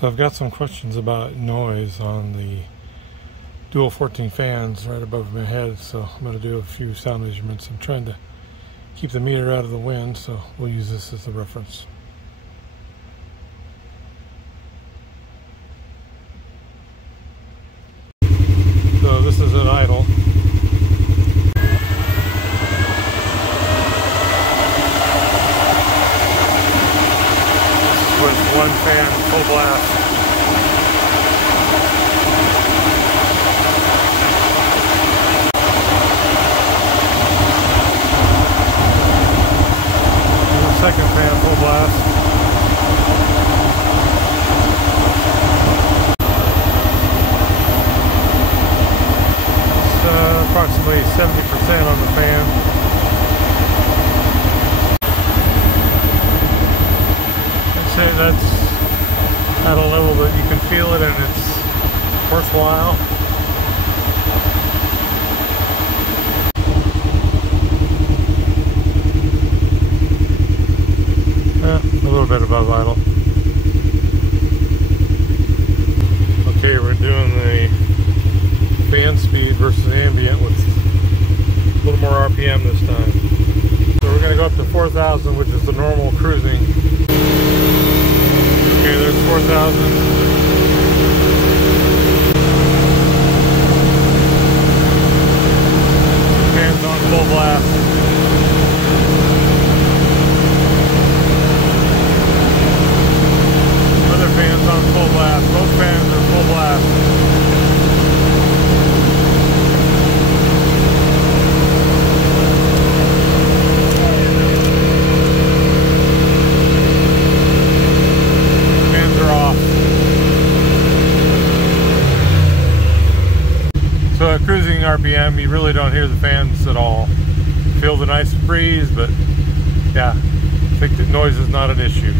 So I've got some questions about noise on the dual 14 fans right above my head, so I'm going to do a few sound measurements. I'm trying to keep the meter out of the wind, so we'll use this as a reference. So this is at idle. With one fan full blast. And the second fan full blast. It's approximately 70% on the fan. That's at a level that you can feel it and it's worthwhile. A little bit above idle. Okay, we're doing the fan speed versus ambient with a little more RPM this time. So we're going to go up to 4,000, which is the normal cruising. Okay, there's 4,000. Fans on full blast. Other fans on full blast. Both fans are full blast. So at cruising RPM, you really don't hear the fans at all. Feel the nice breeze, but yeah, I think that noise is not an issue.